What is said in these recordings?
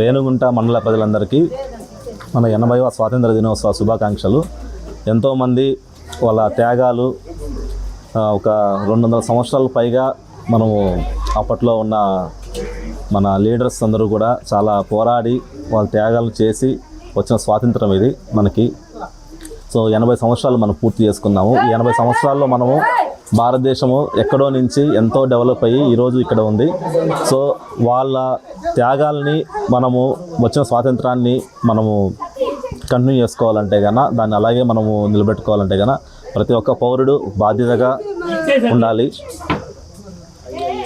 రేణుగుంట మండల ప్రజలందరికీ మన 80వ స్వాతంత్ర దినోత్సవ శుభాకాంక్షలు. ఎంతోమంది వాళ్ళ త్యాగాలు ఒక 200 సంవత్సరాల పైగా మనము అప్పట్లో ఉన్న మన లీడర్స్ అందరూ కూడా చాలా పోరాడి వాళ్ళ త్యాగాలు చేసి వచ్చిన స్వాతంత్రం ఇది మనకి. సో 80 సంవత్సరాలు మనం పూర్తి చేసుకున్నాము. ఈ 80 సంవత్సరాల్లో మనము భారతదేశము ఎక్కడో నుంచి ఎంతో డెవలప్ అయ్యి ఈరోజు ఇక్కడ ఉంది. సో వాళ్ళ త్యాగాల్ని మనము వచ్చిన స్వాతంత్రాన్ని మనము కంటిన్యూ చేసుకోవాలంటే కన్నా దాన్ని అలాగే మనము నిలబెట్టుకోవాలంటే కన్నా ప్రతి ఒక్క పౌరుడు బాధ్యతగా ఉండాలి.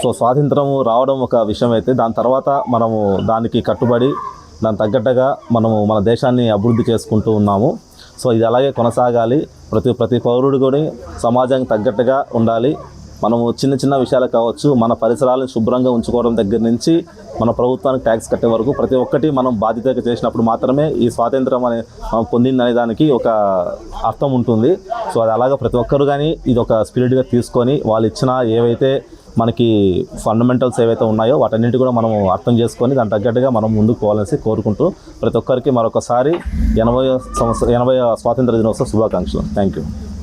సో స్వాతంత్రము రావడం ఒక విషయం అయితే దాని తర్వాత మనము దానికి కట్టుబడి దాని తగ్గట్టుగా మనము మన దేశాన్ని అభివృద్ధి చేసుకుంటూ ఉన్నాము. సో ఇది అలాగే కొనసాగాలి. ప్రతి పౌరుడు కూడా సమాజానికి తగ్గట్టుగా ఉండాలి. మనము చిన్న చిన్న విషయాలు కావచ్చు, మన పరిసరాలను శుభ్రంగా ఉంచుకోవడం దగ్గర నుంచి మన ప్రభుత్వానికి ట్యాక్స్ కట్టే వరకు ప్రతి ఒక్కటి మనం బాధ్యతగా చేసినప్పుడు మాత్రమే ఈ స్వాతంత్రం మనం పొందిందనే దానికి ఒక అర్థం ఉంటుంది. సో అది అలాగా ప్రతి ఒక్కరు కానీ ఇది ఒక స్పిరిట్గా తీసుకొని వాళ్ళు ఇచ్చిన ఏవైతే మనకి ఫండమెంటల్స్ ఏవైతే ఉన్నాయో వాటన్నిటి కూడా మనం అర్థం చేసుకొని దాని తగ్గట్టుగా మనం ముందుకు పోవాలని కోరుకుంటూ ప్రతి ఒక్కరికి మరొకసారి 80వ స్వాతంత్ర దినోత్సవ శుభాకాంక్షలు. Thank you.